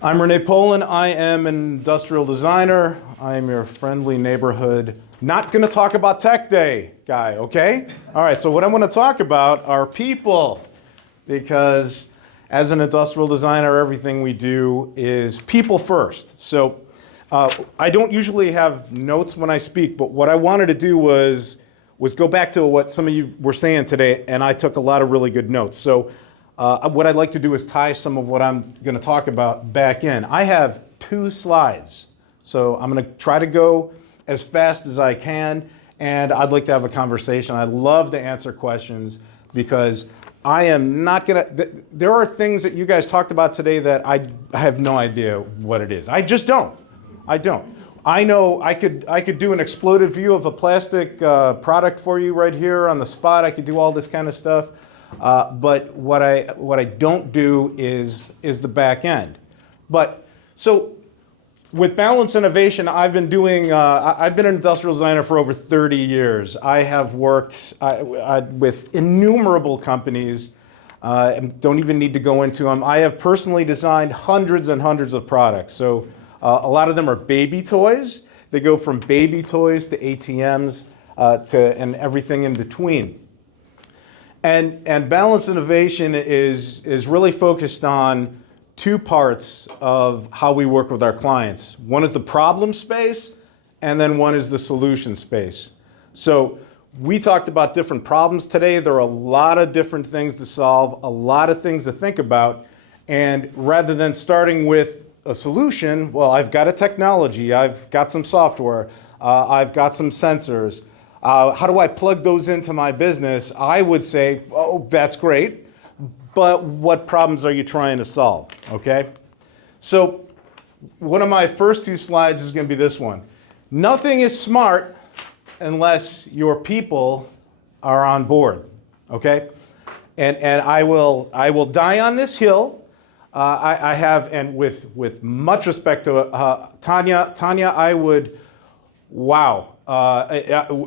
I'm Rene Polin. I am an industrial designer. I am your friendly neighborhood, not going to talk about tech day guy, okay? All right, so what I want to talk about are people, because as an industrial designer, everything we do is people first. So I don't usually have notes when I speak, but what I wanted to do was go back to what some of you were saying today, and I took a lot of really good notes. So what I'd like to do is tie some of what I'm going to talk about back in. I have 2 slides, so I'm going to try to go as fast as I can, and I'd like to have a conversation. I love to answer questions because I am not going to, there are things that you guys talked about today that I have no idea what it is. I just don't. I don't. I know I could do an exploded view of a plastic product for you right here on the spot. I could do all this kind of stuff. But what I don't do is the back end. But so with Balance Innovation, I've been an industrial designer for over 30 years. I have worked with innumerable companies. And don't even need to go into them. I have personally designed hundreds and hundreds of products. So a lot of them are baby toys. They go from baby toys to ATMs and everything in between. And Balance Innovation is really focused on 2 parts of how we work with our clients. One is the problem space, and then one is the solution space. So we talked about different problems today. There are a lot of different things to solve, a lot of things to think about. And rather than starting with a solution, well, I've got a technology, I've got some software, I've got some sensors. How do I plug those into my business? I would say, oh, that's great, but what problems are you trying to solve, okay? So one of my first 2 slides is going to be this one. Nothing is smart unless your people are on board, okay? And I will die on this hill. I have, and with much respect to Tanya, I would, wow.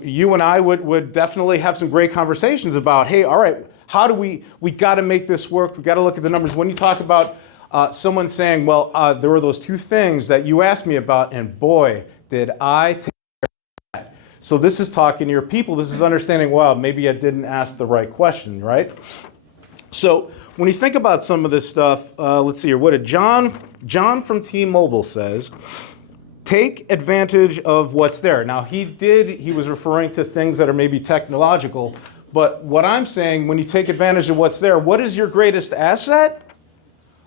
You and I would definitely have some great conversations about, hey, all right, how do we got to make this work. We got to look at the numbers. When you talk about someone saying, well, there were those 2 things that you asked me about, and boy, did I take that. So this is talking to your people. This is understanding, well, maybe I didn't ask the right question, right? So when you think about some of this stuff, let's see here. What did John from T-Mobile says? Take advantage of what's there. Now he was referring to things that are maybe technological, but what I'm saying, when you take advantage of what's there, what is your greatest asset?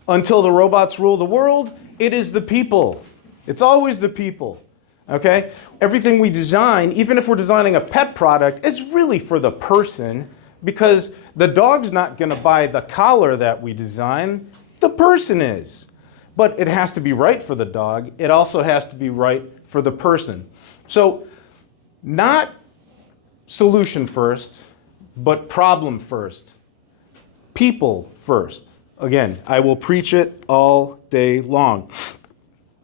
Until the robots rule the world, it is the people. It's always the people, okay? Everything we design, even if we're designing a pet product, it's really for the person, because the dog's not gonna buy the collar that we design, the person is. But it has to be right for the dog. It also has to be right for the person. So not solution first, but problem first. People first. Again, I will preach it all day long.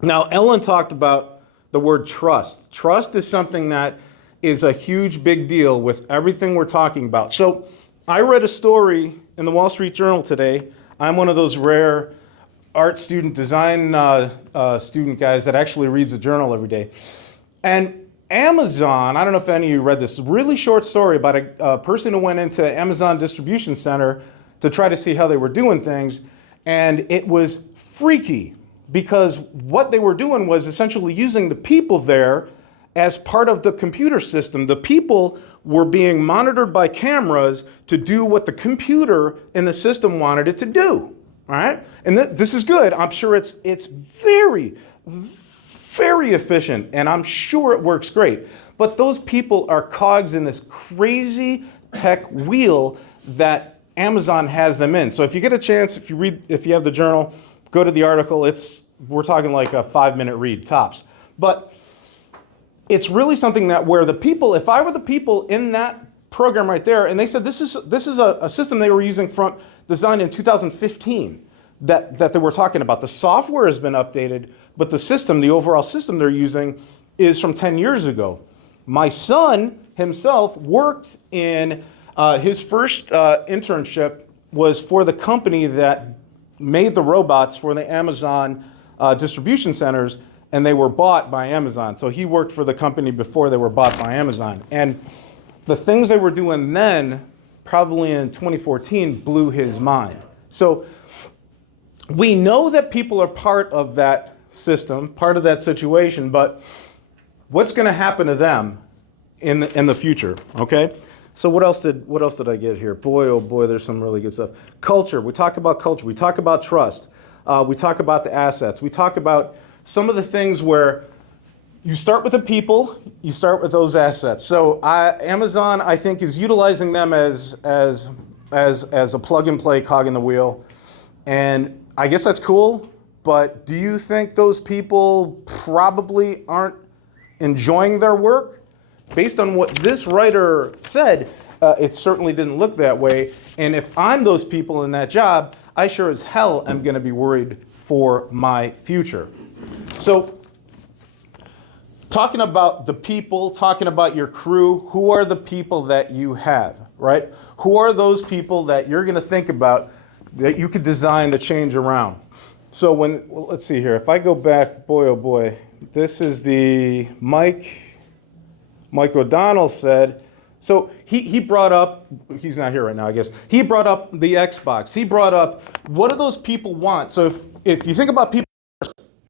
Now, Ellen talked about the word trust. Trust is something that is a huge big deal with everything we're talking about. So I read a story in the Wall Street Journal today. I'm one of those rare art student, design student guys that actually reads the journal every day. And Amazon, I don't know if any of you read this, really short story about a person who went into Amazon distribution center to try to see how they were doing things. And it was freaky because what they were doing was essentially using the people there as part of the computer system. The people were being monitored by cameras to do what the computer in the system wanted it to do. All right, and this is good. I'm sure it's very, very efficient, and I'm sure it works great. But those people are cogs in this crazy tech wheel that Amazon has them in. So if you get a chance, if you have the journal, go to the article. We're talking like a 5-minute read tops. But it's really something that where the people, if I were the people in that program right there, and they said this is a system they were using designed in 2015 that they were talking about. The software has been updated, but the system, the overall system they're using is from 10 years ago. My son himself worked in, his first internship was for the company that made the robots for the Amazon distribution centers, and they were bought by Amazon. So he worked for the company before they were bought by Amazon. And the things they were doing then, probably in 2014, blew his mind. So we know that people are part of that system, part of that situation, but what's going to happen to them in the future? Okay. So what else did I get here? Boy, oh boy, there's some really good stuff. Culture. We talk about culture. We talk about trust. We talk about the assets. We talk about some of the things where you start with the people, you start with those assets. So Amazon, I think, is utilizing them as a plug-and-play cog in the wheel. And I guess that's cool, but do you think those people probably aren't enjoying their work? Based on what this writer said, it certainly didn't look that way. And if I'm those people in that job, I sure as hell am going to be worried for my future. So talking about the people, talking about your crew, who are the people that you have, right? Who are those people that you're going to think about that you could design the change around? So let's see here. If I go back, boy, oh boy, this is the Mike O'Donnell said. So he brought up, he's not here right now, I guess. He brought up the Xbox. He brought up, what do those people want? So if you think about people,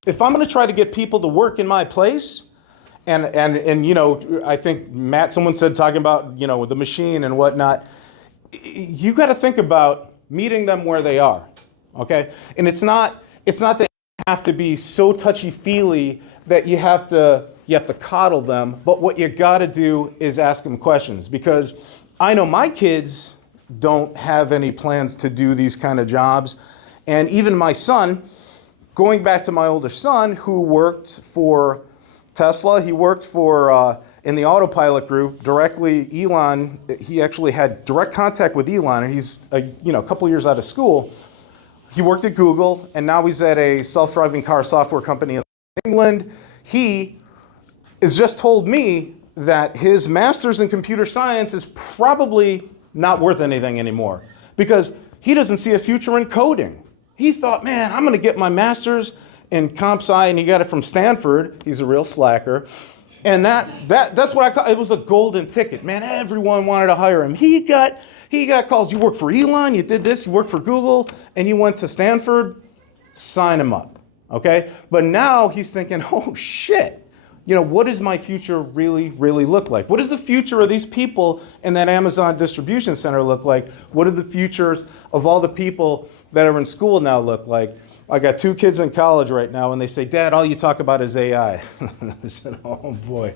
if I'm going to try to get people to work in my place, and you know, I think someone said talking about, you know, the machine and whatnot, you got to think about meeting them where they are, okay? And it's not that you have to be so touchy-feely that you have to coddle them, but what you got to do is ask them questions, because I know my kids don't have any plans to do these kind of jobs, and even my son, going back to my older son, who worked for Tesla, he worked for in the autopilot group directly. Elon, he actually had direct contact with Elon, and he's a couple years out of school. He worked at Google, and now he's at a self-driving car software company in England. He has just told me that his master's in computer science is probably not worth anything anymore because he doesn't see a future in coding. He thought, man, I'm going to get my master's in comp sci, and he got it from Stanford. He's a real slacker. And that's what I call it. Was a golden ticket, man. Everyone wanted to hire him. He got calls. You work for Elon, you did this, you worked for Google, and you went to Stanford. Sign him up, okay? But now he's thinking, oh shit, what does my future really, really look like? What does the future of these people in that Amazon distribution center look like? What do the futures of all the people that are in school now look like? I got 2 kids in college right now, and they say, Dad, all you talk about is AI. I said, oh boy.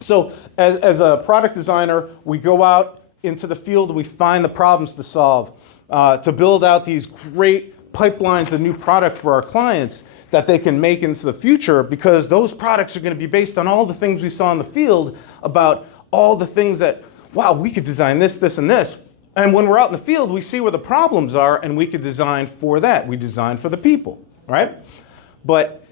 So as a product designer, we go out into the field, we find the problems to solve, to build out these great pipelines of new product for our clients that they can make into the future, because those products are going to be based on all the things we saw in the field about all the things that, wow, we could design this, this, and this. And when we're out in the field, we see where the problems are, and we could design for that. We design for the people, right? But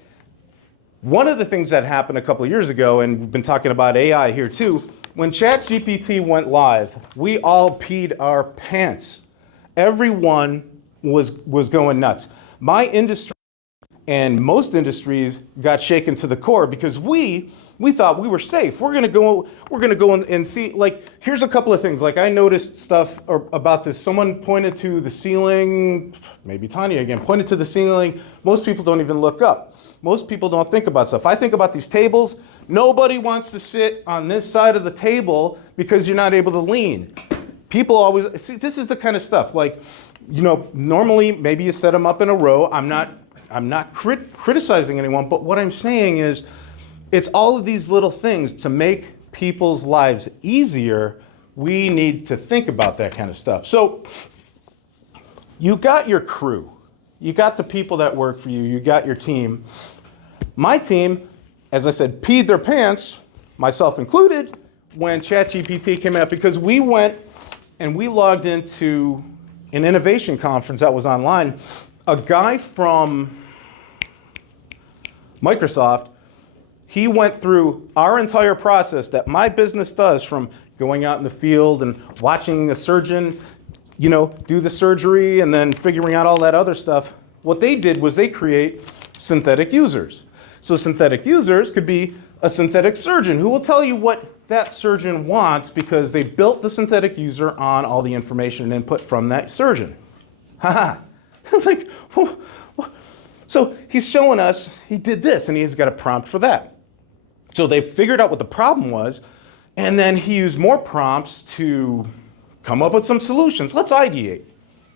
one of the things that happened a couple of years ago, and we've been talking about AI here too, when ChatGPT went live, we all peed our pants. Everyone was going nuts. My industry and most industries got shaken to the core because we thought we were safe. We're gonna go and see, like, here's a couple of things. Like, I noticed stuff about this. Someone pointed to the ceiling, maybe Tanya again, pointed to the ceiling. Most people don't even look up. Most people don't think about stuff. I think about these tables. Nobody wants to sit on this side of the table because you're not able to lean. People always, see, this is the kind of stuff, like, normally maybe you set them up in a row. I'm not criticizing anyone, but what I'm saying is, it's all of these little things to make people's lives easier. We need to think about that kind of stuff. So you got your crew. You got the people that work for you. You got your team. My team, as I said, peed their pants, myself included, when ChatGPT came out, because we went and we logged into an innovation conference that was online. A guy from Microsoft, he went through our entire process that my business does, from going out in the field and watching the surgeon, do the surgery and then figuring out all that other stuff. what they did was they create synthetic users. So synthetic users could be a synthetic surgeon who will tell you what that surgeon wants because they built the synthetic user on all the information and input from that surgeon. Haha. It's like, so he's showing us he did this and he's got a prompt for that. So they figured out what the problem was, and then he used more prompts to come up with some solutions. Let's ideate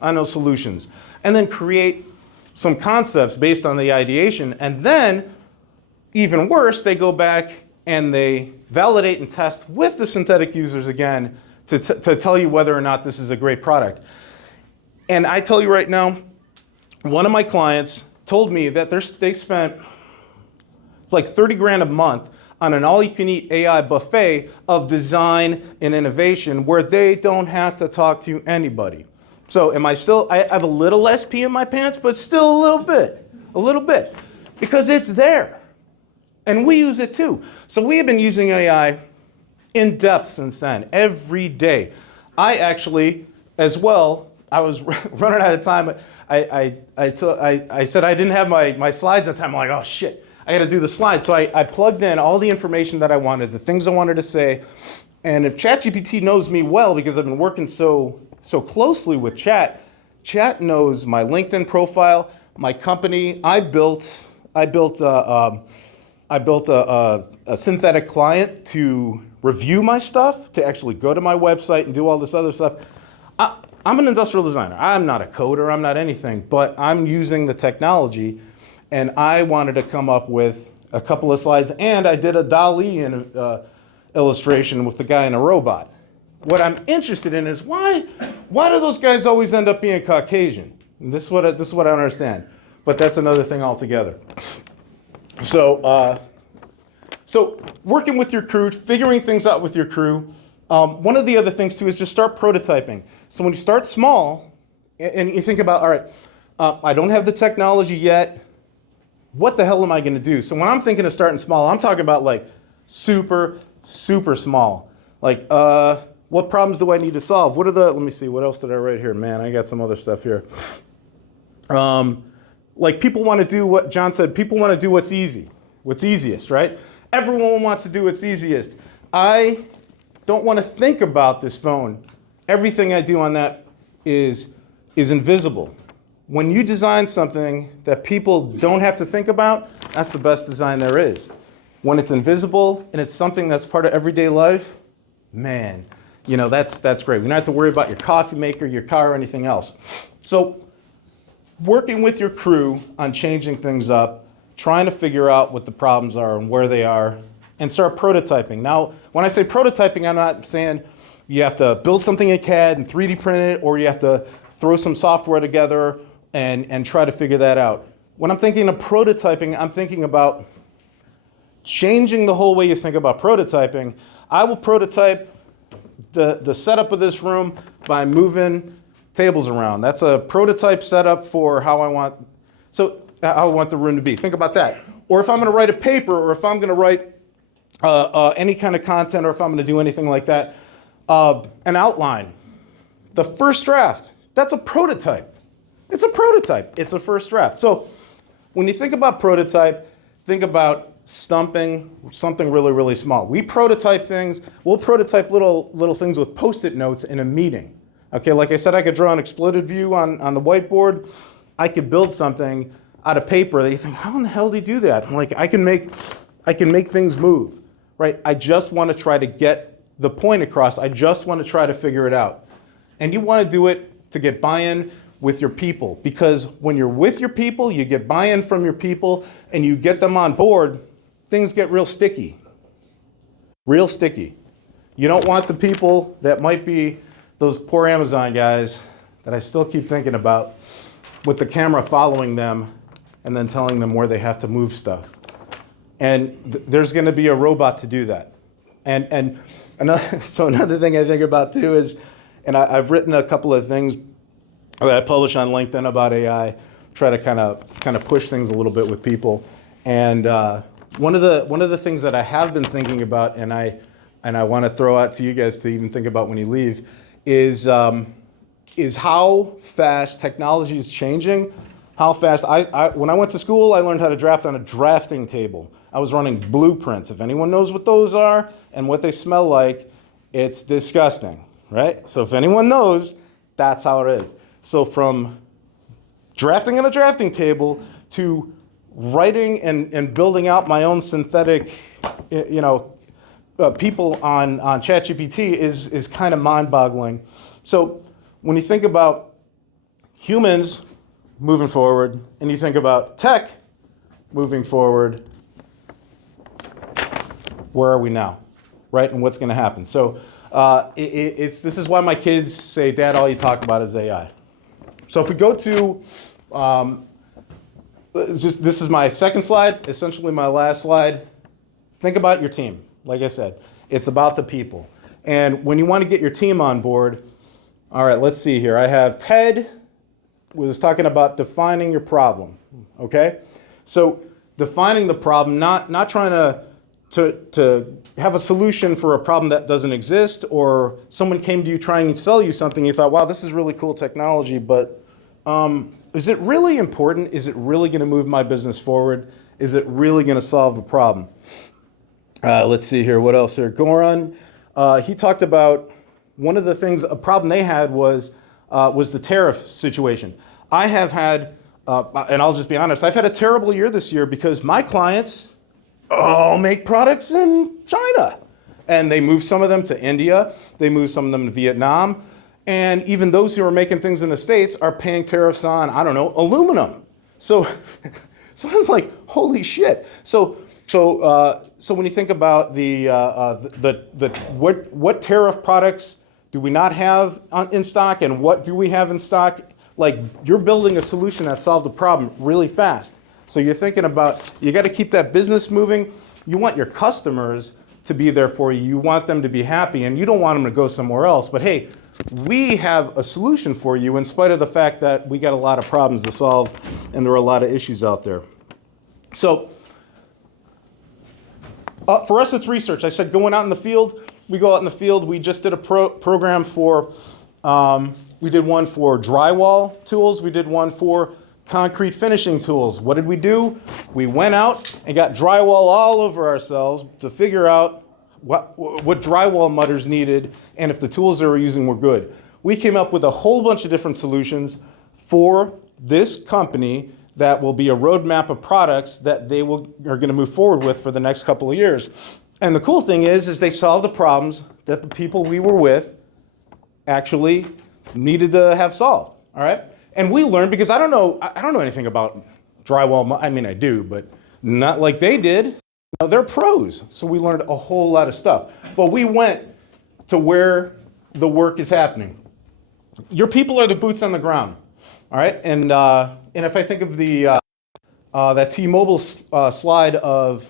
on those solutions and then create some concepts based on the ideation. And then, even worse, they go back and they validate and test with the synthetic users again to tell you whether or not this is a great product. And I tell you right now, one of my clients told me that they spent, it's like 30 grand a month on an all-you-can-eat AI buffet of design and innovation where they don't have to talk to anybody. So I have a little less pee in my pants, but still a little bit, because it's there. And we use it too. So we have been using AI in depth since then, every day. I actually, as well, I was running out of time. I said I didn't have my slides at the time. I'm like, oh shit, I got to do the slides. So I plugged in all the information that I wanted, the things I wanted to say. And if ChatGPT knows me well, because I've been working so closely with Chat knows my LinkedIn profile, my company. I built a synthetic client to review my stuff, to actually go to my website and do all this other stuff. I'm an industrial designer. I'm not a coder, I'm not anything, but I'm using the technology, and I wanted to come up with a couple of slides, and I did a DALL-E illustration with the guy in a robot. What I'm interested in is why do those guys always end up being Caucasian? And this is what I don't understand, but that's another thing altogether. So working with your crew, figuring things out with your crew. One of the other things too is just start prototyping. So when you start small and you think about, all right, I don't have the technology yet. What the hell am I going to do? So when I'm thinking of starting small, I'm talking about like super small. Like, what problems do I need to solve? Let me see, what else did I write here? Man, I got some other stuff here. Like people want to do what John said, people want to do what's easiest, right? Everyone wants to do what's easiest. I don't want to think about this phone. Everything I do on that is invisible. When you design something that people don't have to think about, that's the best design there is. When it's invisible and it's something that's part of everyday life, man, that's great. You don't have to worry about your coffee maker, your car, or anything else. So working with your crew on changing things up, trying to figure out what the problems are and where they are, and start prototyping. Now, when I say prototyping, I'm not saying you have to build something in CAD and 3D print it, or you have to throw some software together and try to figure that out. When I'm thinking of prototyping, I'm thinking about changing the whole way you think about prototyping. I will prototype the setup of this room by moving tables around. That's a prototype setup for how I want the room to be. Think about that. Or if I'm going to write a paper, or if I'm going to write any kind of content, or if I'm going to do anything like that, an outline. The first draft, that's a prototype. It's a prototype. It's a first draft. So when you think about prototype, think about stumping something really small. We prototype things. We'll prototype little things with Post-it notes in a meeting. Okay, like I said, I could draw an exploded view on the whiteboard. I could build something out of paper that you think, how in the hell do you do that? I'm like, I can make things move, right? I just want to try to get the point across. I just want to try to figure it out. And you want to do it to get buy-in with your people, because when you're with your people, you get buy-in from your people, and you get them on board, things get real sticky. Real sticky. You don't want the people that might be those poor Amazon guys that I still keep thinking about, with the camera following them and then telling them where they have to move stuff. And there's going to be a robot to do that. And another thing I think about too is, and I've written a couple of things that I publish on LinkedIn about AI, try to kind of push things a little bit with people. And one of the things that I have been thinking about, and I want to throw out to you guys to even think about when you leave, is how fast technology is changing How fast, when I went to school, I learned how to draft on a drafting table. I was running blueprints. If anyone knows what those are and what they smell like, it's disgusting, right? So if anyone knows, that's how it is. So from drafting on a drafting table to writing and building out my own synthetic, people on ChatGPT is kind of mind-boggling. So when you think about humans moving forward, and you think about tech moving forward, where are we now, right? And what's going to happen? So this is why my kids say, Dad, all you talk about is AI. So if we go to, this is my second slide, essentially my last slide. Think about your team. Like I said, it's about the people. And when you want to get your team on board, all right, let's see here. I have Ted was talking about defining your problem, okay? So defining the problem, not trying to have a solution for a problem that doesn't exist, or someone came to you trying to sell you something, you thought, wow, this is really cool technology, but is it really important? Is it really gonna move my business forward? Is it really gonna solve a problem? Let's see here, what else here? Goran, he talked about one of the things, a problem they had was the tariff situation. I have had, and I'll just be honest, I've had a terrible year this year because my clients all make products in China. And they moved some of them to India, they moved some of them to Vietnam, and even those who are making things in the States are paying tariffs on, I don't know, aluminum. So, so I was like, holy shit. So when you think about what tariff products do we not have in stock, and what do we have in stock? Like, you're building a solution that solved a problem really fast. So you're thinking about, you got to keep that business moving. You want your customers to be there for you. You want them to be happy, and you don't want them to go somewhere else. But hey, we have a solution for you in spite of the fact that we got a lot of problems to solve and there are a lot of issues out there. So for us, it's research. I said going out in the field. We go out in the field. We just did a program for, we did one for drywall tools. We did one for concrete finishing tools. What did we do? We went out and got drywall all over ourselves to figure out what drywall mutters needed and if the tools they were using were good. We came up with a whole bunch of different solutions for this company that will be a roadmap of products that they are going to move forward with for the next couple of years. And the cool thing is they solved the problems that the people we were with actually needed to have solved. All right. And we learned, because I don't know anything about drywall. I mean, I do, but not like they did. Now, they're pros. So we learned a whole lot of stuff. But we went to where the work is happening. Your people are the boots on the ground. All right. And if I think of that T-Mobile slide of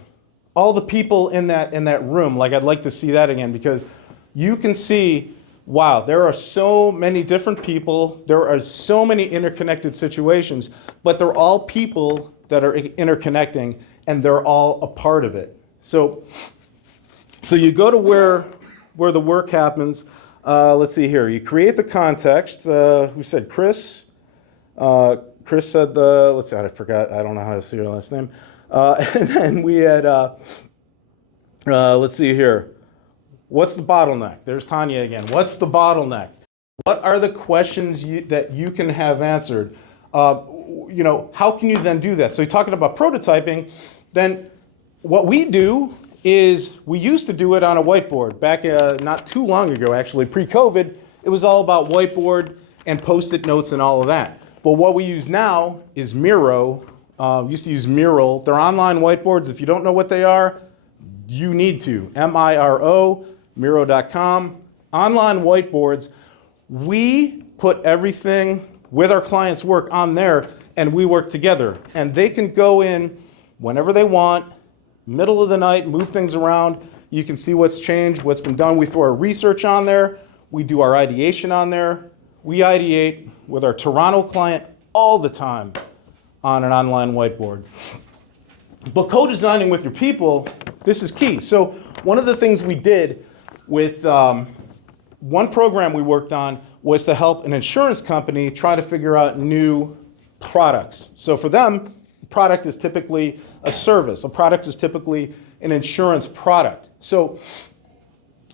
all the people in that room, like, I'd like to see that again, because you can see, wow, there are so many different people, there are so many interconnected situations, but they're all people that are interconnecting, and they're all a part of it. So you go to where the work happens. Let's see here. You create the context. Who said Chris? Chris said let's see, I forgot, I don't know how to say your last name. And then we had, let's see here. What's the bottleneck? There's Tanya again. What's the bottleneck? What are the questions that you can have answered? How can you then do that? So you're talking about prototyping. Then what we do is we used to do it on a whiteboard. Back not too long ago, actually, pre-COVID, it was all about whiteboard and Post-it notes and all of that. But what we use now is Miro. We used to use Mural. They're online whiteboards. If you don't know what they are, you need to. M-I-R-O, Miro.com. Online whiteboards. We put everything with our clients' work on there, and we work together. And they can go in whenever they want, middle of the night, move things around. You can see what's changed, what's been done. We throw our research on there. We do our ideation on there. We ideate with our Toronto client all the time on an online whiteboard. But co-designing with your people, this is key. So one of the things we did with one program we worked on was to help an insurance company try to figure out new products. So for them, product is typically a service. A product is typically an insurance product. So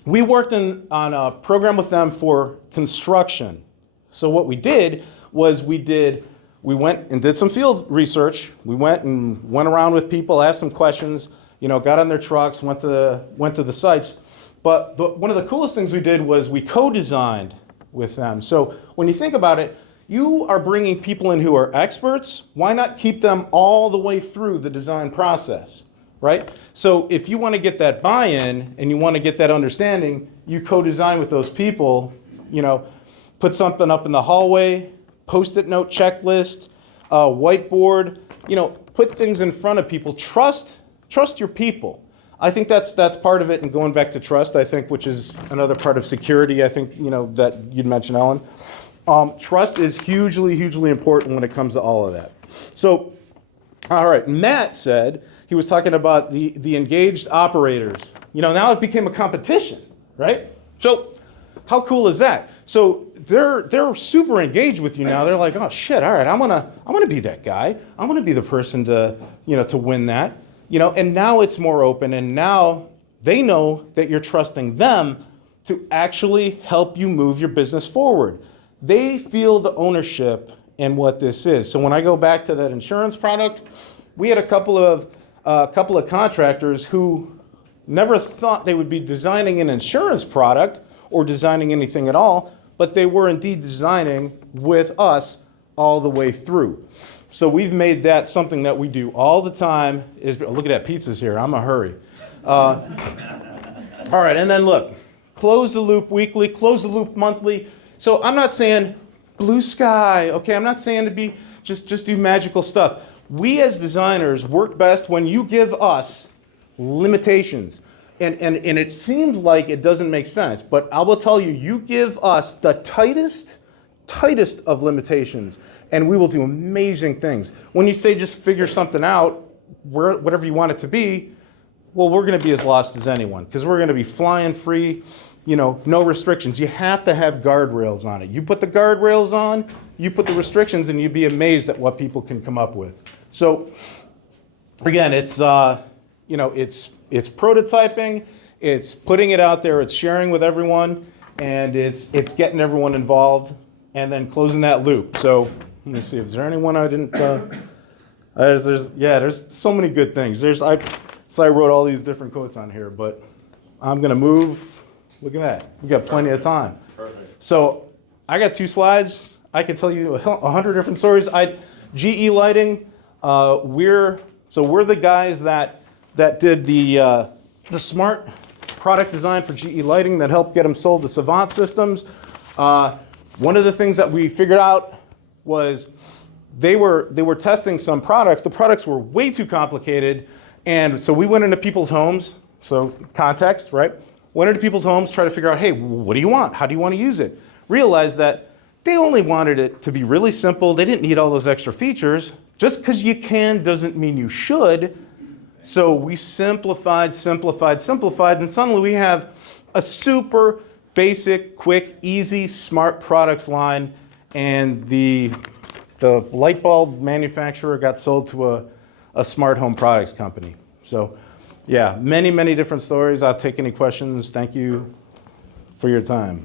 we worked on a program with them for construction. So what we did was we went and did some field research. We went around with people, asked them questions, got on their trucks, went to the sites. But one of the coolest things we did was we co-designed with them. So when you think about it, you are bringing people in who are experts. Why not keep them all the way through the design process, right? So if you want to get that buy-in and you want to get that understanding, you co-design with those people, put something up in the hallway, Post-it note checklist, whiteboard, put things in front of people. Trust your people. I think that's part of it, and going back to trust, I think, which is another part of security, I think, that you'd mentioned, Ellen. Trust is hugely, hugely important when it comes to all of that. So, all right, Matt said, he was talking about the engaged operators. Now it became a competition, right? So how cool is that? So they're super engaged with you now. They're like, oh shit, all right, I wanna be that guy. I wanna be the person to win that. And now it's more open, and now they know that you're trusting them to actually help you move your business forward. They feel the ownership in what this is. So when I go back to that insurance product, we had a couple of contractors who never thought they would be designing an insurance product or designing anything at all, but they were indeed designing with us all the way through. So we've made that something that we do all the time. Look at that, pizza's here, I'm in a hurry. All right, and then look, close the loop weekly, close the loop monthly. So I'm not saying blue sky, okay? I'm not saying to be just do magical stuff. We as designers work best when you give us limitations. And it seems like it doesn't make sense, but I will tell you, you give us the tightest of limitations, and we will do amazing things. When you say just figure something out, whatever you want it to be, well, we're gonna be as lost as anyone, because we're gonna be flying free, no restrictions. You have to have guardrails on it. You put the guardrails on, you put the restrictions, and you'd be amazed at what people can come up with. So again, it's prototyping, it's putting it out there, it's sharing with everyone, and it's getting everyone involved, and then closing that loop. So let me see, is there anyone I didn't, there's so many good things. So I wrote all these different quotes on here, but I'm gonna move. Look at that, we got plenty of time. Perfect. So I got 2 slides. I could tell you 100 different stories. GE Lighting, we're the guys that did the smart product design for GE Lighting that helped get them sold to Savant Systems. One of the things that we figured out was they were testing some products. The products were way too complicated, and so we went into people's homes. So context, right? Went into people's homes, try to figure out, hey, what do you want? How do you want to use it? Realized that they only wanted it to be really simple. They didn't need all those extra features. Just because you can doesn't mean you should. So we simplified, and suddenly we have a super basic, quick, easy, smart products line, and the light bulb manufacturer got sold to a smart home products company. So yeah, many different stories. I'll take any questions. Thank you for your time.